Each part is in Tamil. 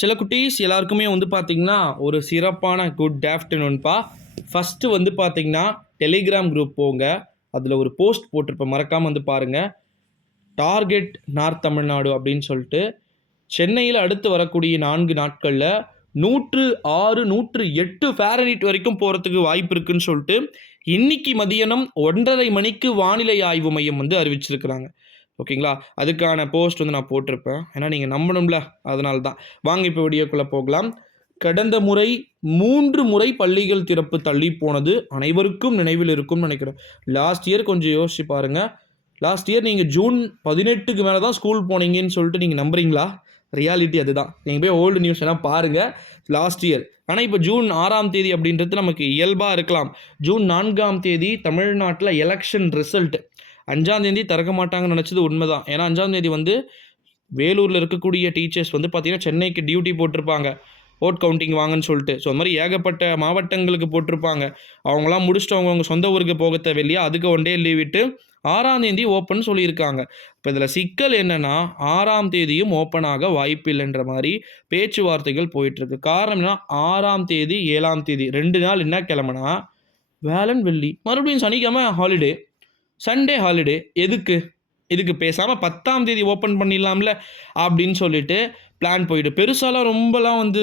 சில குட்டீஸ் எல்லாருக்குமே வந்து பார்த்தீங்கன்னா, ஒரு சிறப்பான குட் ஆஃப்டர்நூன்பா. ஃபர்ஸ்ட்டு வந்து பார்த்தீங்கன்னா, டெலிகிராம் குரூப் போங்க. அதில ஒரு போஸ்ட் போட்டிருப்பேன். மறக்காம வந்து பாருங்க. டார்கெட் நார்த் தமிழ்நாடு அப்படின்னு சொல்லிட்டு, சென்னையில அடுத்து வரக்கூடிய 4 நாட்கள்ல 106, 108 ஃபாரன்ஹீட் வரைக்கும் போறதுக்கு வாய்ப்பு இருக்குன்னு சொல்லிட்டு, இன்னைக்கு மதியானம் 1:30 மணிக்கு வானிலை ஆய்வு மையம் வந்து அறிவிச்சிருக்கிறாங்க. ஓகேங்களா? அதுக்கான போஸ்ட் வந்து நான் போட்டிருப்பேன். ஏன்னா நீங்க நம்பணும்ல, அதனால தான். வாங்க இப்ப வீடியோக்குள்ள போகலாம். கடந்த முறை 3 முறை பள்ளிகள் திறப்பு தள்ளி போனது அனைவருக்கும் நினைவில் இருக்கும்னு நினைக்கிறேன். லாஸ்ட் இயர் கொஞ்சம் யோசிச்சு பாருங்க. லாஸ்ட் இயர் நீங்க ஜூன் 18க்கு மேல தான் ஸ்கூல் போனீங்கன்னு சொல்லிட்டு நீங்க நம்புறீங்களா? ரியாலிட்டி அதுதான். நீங்க போய் ஓல்டு நியூஸ் எல்லாம் பாருங்க. Last year. ஆனா இப்ப ஜூன் 6ஆம் தேதி அப்படின்றது நமக்கு இயல்பா இருக்கலாம். ஜூன் 4ஆம் தேதி தமிழ்நாட்டுல எலக்ஷன் ரிசல்ட். 5ஆம் தேதி திறக்க மாட்டாங்கன்னு நினைச்சது உண்மைதான். ஏன்னா 5ஆம் தேதி வந்து வேலூர்ல இருக்கக்கூடிய டீச்சர்ஸ் வந்து பார்த்தீங்கன்னா, சென்னைக்கு டியூட்டி போட்டிருப்பாங்க. ஓட் கவுண்டிங் வாங்கன்னு சொல்லிட்டு. ஸோ அந்த மாதிரி ஏகப்பட்ட மாவட்டங்களுக்கு போட்டிருப்பாங்க. அவங்களாம் முடிச்சுட்டு அவங்கவங்க சொந்த ஊருக்கு போக தேவையில்லையா? அதுக்கு ஒன் டே லீவ் விட்டு 6ஆம் தேதி ஓப்பன் சொல்லியிருக்காங்க. இப்போ இதில் சிக்கல் என்னன்னா, 6ஆம் தேதியும் ஓப்பன் ஆக வாய்ப்பில்லைன்ற மாதிரி பேச்சுவார்த்தைகள் போயிட்டுருக்கு. காரணம் என்னன்னா, 6ஆம் தேதி, 7ஆம் தேதி 2 நாள் என்ன கிழமைனா, வியாழன், வெள்ளி. மறுபடியும் சனிக்கிழமை ஹாலிடே. Sunday holiday. எதுக்கு? இதுக்கு பேசாம 10ஆம் தேதி ஓப்பன் பண்ணிடலாம்ல அப்படின்னு சொல்லிட்டு பிளான் போயிட்டு பெருசாலாம் ரொம்பலாம் வந்து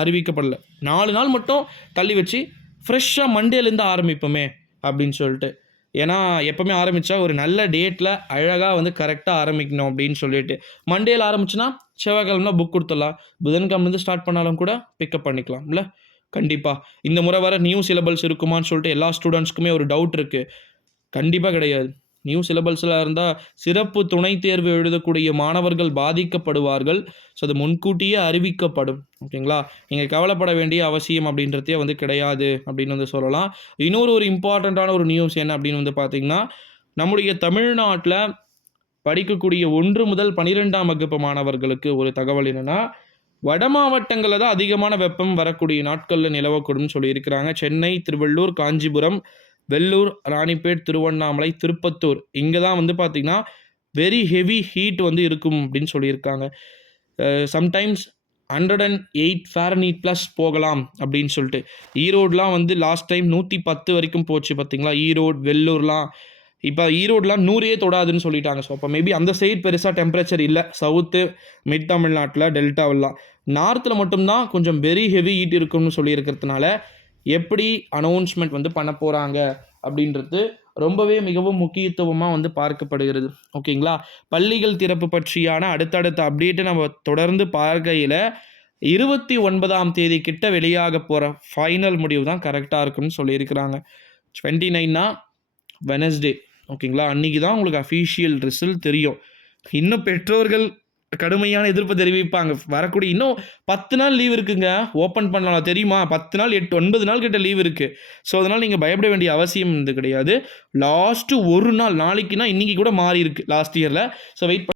அறிவிக்கப்படல. 4 நாள் மட்டும் தள்ளி வச்சு ஃப்ரெஷ்ஷாக மண்டேலேருந்து ஆரம்பிப்போமே அப்படின்னு சொல்லிட்டு. ஏன்னா எப்பவுமே ஆரம்பித்தா ஒரு நல்ல டேட்டில் அழகாக வந்து கரெக்டாக ஆரம்பிக்கணும் அப்படின்னு சொல்லிட்டு. மண்டேல ஆரம்பிச்சுன்னா செவ்வாய்க்கிழமை புக் கொடுத்துடலாம். புதன்கிழமைலேருந்து ஸ்டார்ட் பண்ணாலும் கூட பிக்கப் பண்ணிக்கலாம்ல. கண்டிப்பாக இந்த முறை வர நியூ சிலபஸ் இருக்குமான்னு சொல்லிட்டு எல்லா ஸ்டூடெண்ட்ஸ்க்குமே ஒரு டவுட் இருக்குது. கண்டிப்பாக கிடையாது. நியூ சிலபஸில் இருந்தால் சிறப்பு துணைத் தேர்வு எழுதக்கூடிய மாணவர்கள் பாதிக்கப்படுவார்கள். ஸோ அது முன்கூட்டியே அறிவிக்கப்படும். ஓகேங்களா? நீங்கள் கவலைப்பட வேண்டிய அவசியம் அப்படின்றதே வந்து கிடையாது அப்படின்னு வந்து சொல்லலாம். இன்னொரு இம்பார்ட்டண்ட்டான ஒரு நியூஸ் என்ன அப்படின்னு வந்து பார்த்தீங்கன்னா, நம்முடைய தமிழ்நாட்டில் படிக்கக்கூடிய 1 முதல் 12ஆம் வகுப்பு மாணவர்களுக்கு ஒரு தகவல் என்னென்னா, வட மாவட்டங்களில் தான் அதிகமான வெப்பம் வரக்கூடிய நாட்களில் நிலவக்கூடும்னு சொல்லியிருக்கிறாங்க. சென்னை, திருவள்ளூர், காஞ்சிபுரம், வெள்ளூர், ராணிப்பேட், திருவண்ணாமலை, திருப்பத்தூர் இங்கே தான் வந்து பார்த்திங்கன்னா வெரி ஹெவி ஹீட் வந்து இருக்கும் அப்படின்னு சொல்லியிருக்காங்க. சம்டைம்ஸ் 108 ஃபாரன்ஹீட் ப்ளஸ் போகலாம் அப்படின்னு சொல்லிட்டு. ஈரோடுலாம் வந்து லாஸ்ட் டைம் 110 வரைக்கும் போச்சு பார்த்தீங்களா? ஈரோடு, வெள்ளூர்லாம். இப்போ ஈரோடுலாம் 100ஏ தொடாதுன்னு சொல்லிட்டாங்க. ஸோ அப்போ மேபி அந்த சைடு பெருசாக டெம்பரேச்சர் இல்லை. சவுத்து, மிட் தமிழ்நாட்டில், டெல்டாவெல்லாம். நார்த்தில் மட்டும்தான் கொஞ்சம் வெரி ஹெவி ஹீட் இருக்கும்னு சொல்லியிருக்கிறதுனால எப்படி அனௌன்ஸ்மெண்ட் வந்து பண்ண போகிறாங்க அப்படின்றது ரொம்பவே மிகவும் முக்கியத்துவமாக வந்து பார்க்கப்படுகிறது. ஓகேங்களா? பள்ளிகள் திறப்பு பற்றியான அடுத்தடுத்த அப்டேட்டை நம்ம தொடர்ந்து பார்க்கையில் 29ஆம் தேதி கிட்ட வெளியாக போகிற ஃபைனல் முடிவு தான் கரெக்டாக இருக்குன்னு சொல்லியிருக்கிறாங்க. 29னா வெனஸ்டே. ஓகேங்களா? அன்றைக்கி தான் உங்களுக்கு அஃபீஷியல் ரிசல்ட் தெரியும். இன்னும் பெற்றோர்கள் கடுமையான எதிர்ப்பு தெரிவிப்பாங்க. வரக்கூடிய இன்னும் 10 நாள் லீவ் இருக்குங்க. ஓப்பன் பண்ணலாம் தெரியுமா? 10 நாள் 8, 9 நாள் கிட்ட லீவ் இருக்குது. ஸோ அதனால் நீங்கள் பயப்பட வேண்டிய அவசியம் கிடையாது. லாஸ்ட்டு ஒரு நாள் நாளைக்குன்னா இன்றைக்கி கூட மாறி இருக்குது லாஸ்ட் இயரில். So wait